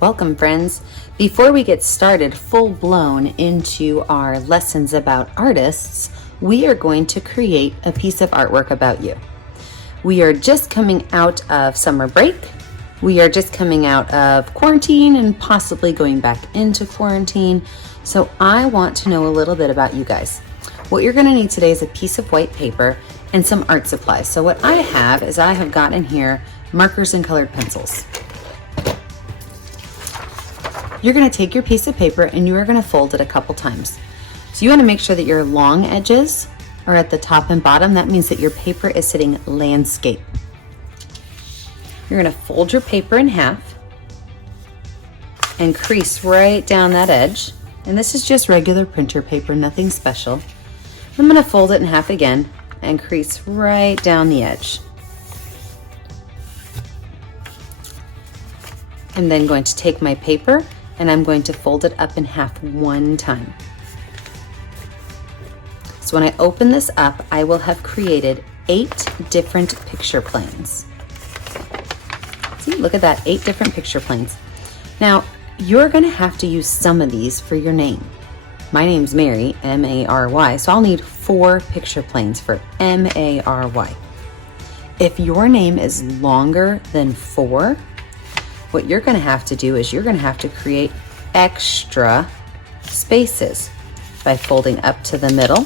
Welcome, friends. Before we get started full-blown into our lessons about artists, we are going to create a piece of artwork about you. We are just coming out of summer break. We are just coming out of quarantine and possibly going back into quarantine. So I want to know a little bit about you guys. What you're going to need today is a piece of white paper and some art supplies. So what I have is I have got in here markers and colored pencils. You're going to take your piece of paper and you are going to fold it a couple times. So you want to make sure that your long edges are at the top and bottom. That means that your paper is sitting landscape. You're going to fold your paper in half and crease right down that edge. And this is just regular printer paper, nothing special. I'm going to fold it in half again and crease right down the edge. I'm then going to take my paper and I'm going to fold it up in half one time. So when I open this up, I will have created 8 different picture planes. See, look at that, 8 different picture planes. Now, you're gonna have to use some of these for your name. My name's Mary, M-A-R-Y, so I'll need 4 picture planes for M-A-R-Y. If your name is longer than 4, what you're going to have to do is you're going to have to create extra spaces by folding up to the middle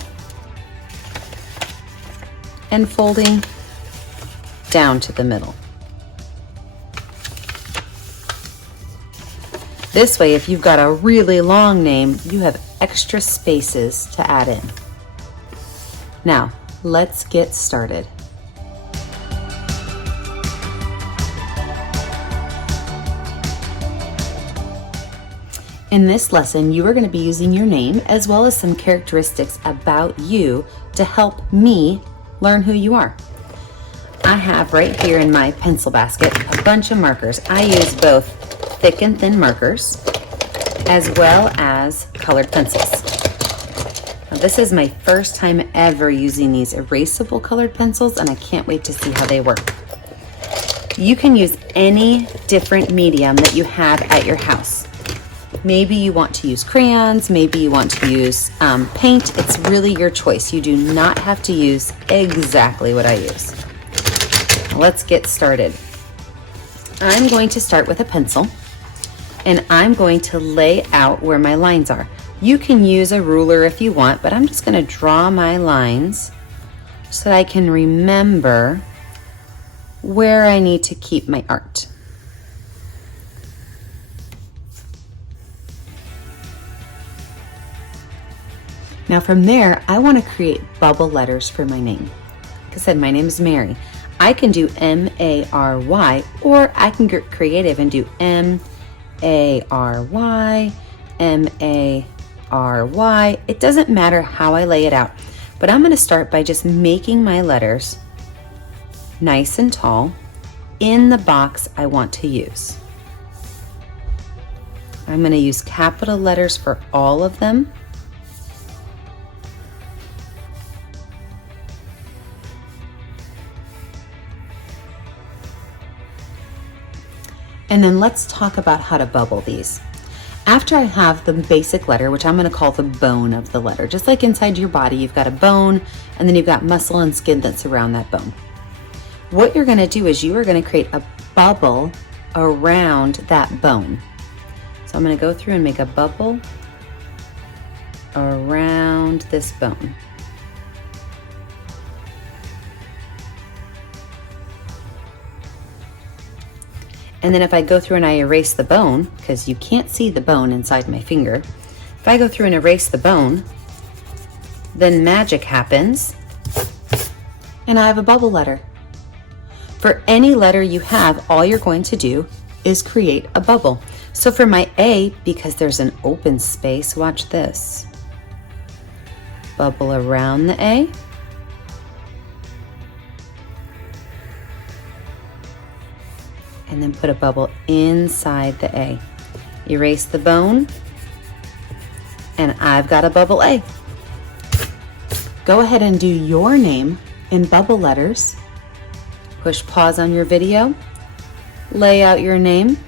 and folding down to the middle. This way, if you've got a really long name, you have extra spaces to add in. Now, let's get started. In this lesson, you are going to be using your name as well as some characteristics about you to help me learn who you are. I have right here in my pencil basket a bunch of markers. I use both thick and thin markers as well as colored pencils. Now, this is my first time ever using these erasable colored pencils, and I can't wait to see how they work. You can use any different medium that you have at your house. Maybe you want to use crayons, maybe you want to use paint. It's really your choice. You do not have to use exactly what I use. Let's get started. I'm going to start with a pencil and I'm going to lay out where my lines are. You can use a ruler if you want, but I'm just going to draw my lines so that I can remember where I need to keep my art. Now from there, I want to create bubble letters for my name. Like I said, my name is Mary. I can do M-A-R-Y, or I can get creative and do M-A-R-Y, M-A-R-Y. It doesn't matter how I lay it out, but I'm going to start by just making my letters nice and tall in the box I want to use. I'm going to use capital letters for all of them. And then let's talk about how to bubble these. After I have the basic letter, which I'm going to call the bone of the letter, just like inside your body, you've got a bone and then you've got muscle and skin that's around that bone. What you're going to do is you are going to create a bubble around that bone. So I'm going to go through and make a bubble around this bone. And then if I go through and I erase the bone, because you can't see the bone inside my finger, if I go through and erase the bone, then magic happens and I have a bubble letter. For any letter you have, all you're going to do is create a bubble. So for my A, because there's an open space, watch this. Bubble around the A. And then put a bubble inside the A. Erase the bone, and I've got a bubble A. Go ahead and do your name in bubble letters. Push pause on your video, lay out your name,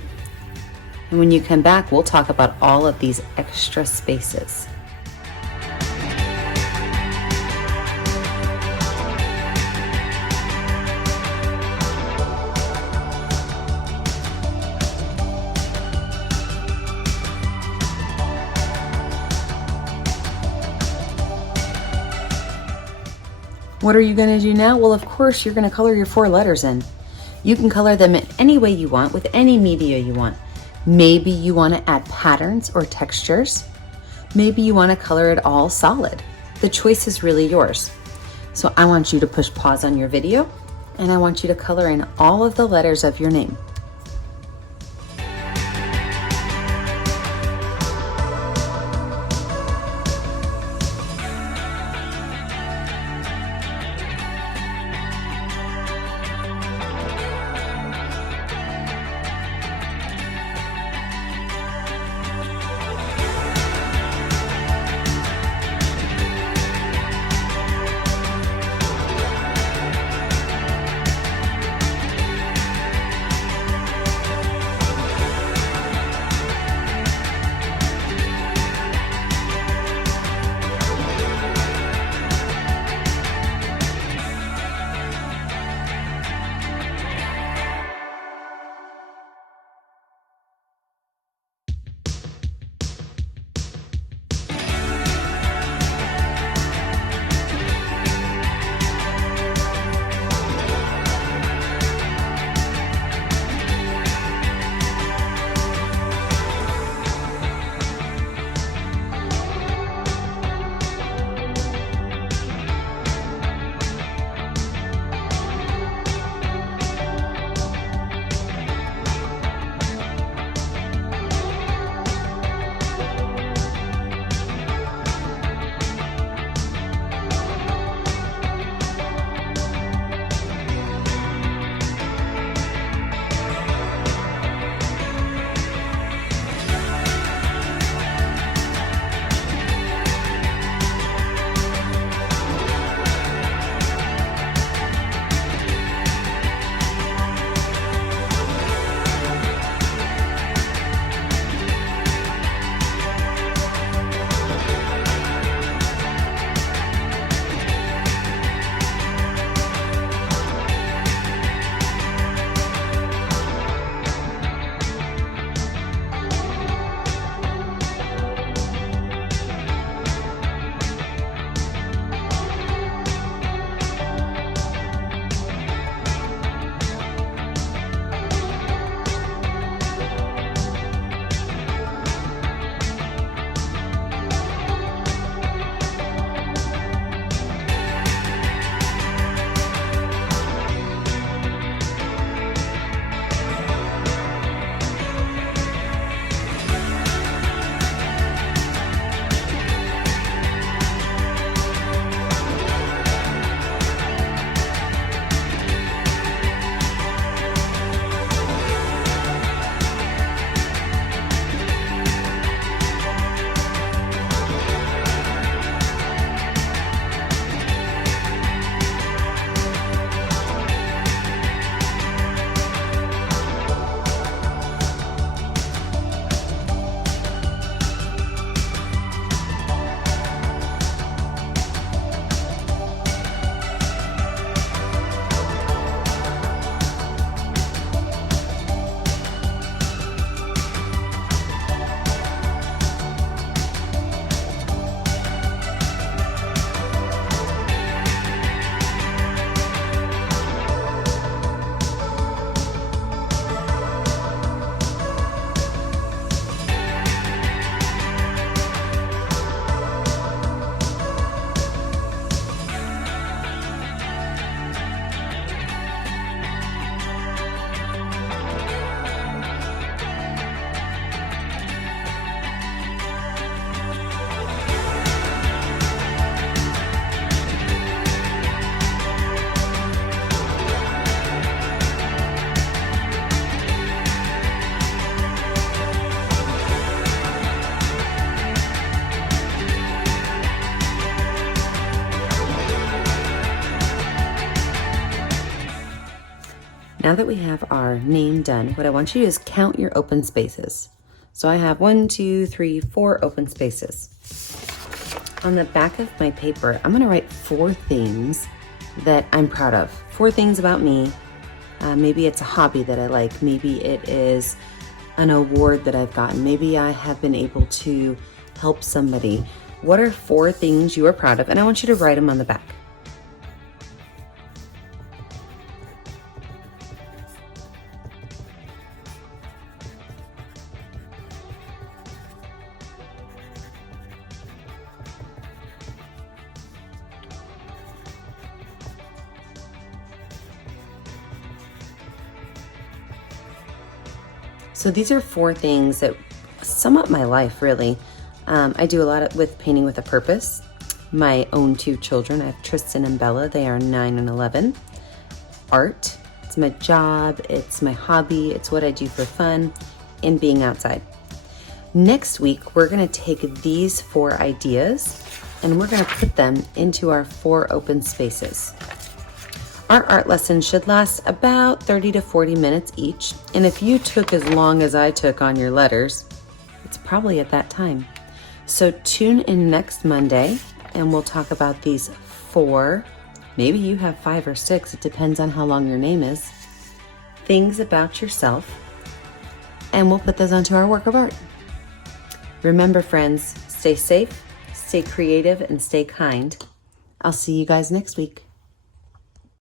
And when you come back, we'll talk about all of these extra spaces. What are you going to do now? Well, of course, you're going to color your 4 letters in. You can color them in any way you want, with any media you want. Maybe you want to add patterns or textures. Maybe you want to color it all solid. The choice is really yours. So I want you to push pause on your video, and I want you to color in all of the letters of your name. Now that we have our name done, what I want you to do is count your open spaces. So I have 1, 2, 3, 4 open spaces. On the back of my paper, I'm gonna write 4 things that I'm proud of. 4 things about me. Maybe it's a hobby that I like. Maybe it is an award that I've gotten. Maybe I have been able to help somebody. What are 4 things you are proud of? And I want you to write them on the back. So these are 4 things that sum up my life, really. I do a lot with painting with a purpose. My own 2 children, I have Tristan and Bella. They are 9 and 11. Art, it's my job, it's my hobby, it's what I do for fun, and being outside. Next week, we're gonna take these 4 ideas and we're gonna put them into our 4 open spaces. Our art lessons should last about 30 to 40 minutes each, and if you took as long as I took on your letters, it's probably at that time. So tune in next Monday, and we'll talk about these 4, maybe you have 5 or 6, it depends on how long your name is, things about yourself, and we'll put those onto our work of art. Remember, friends, stay safe, stay creative, and stay kind. I'll see you guys next week.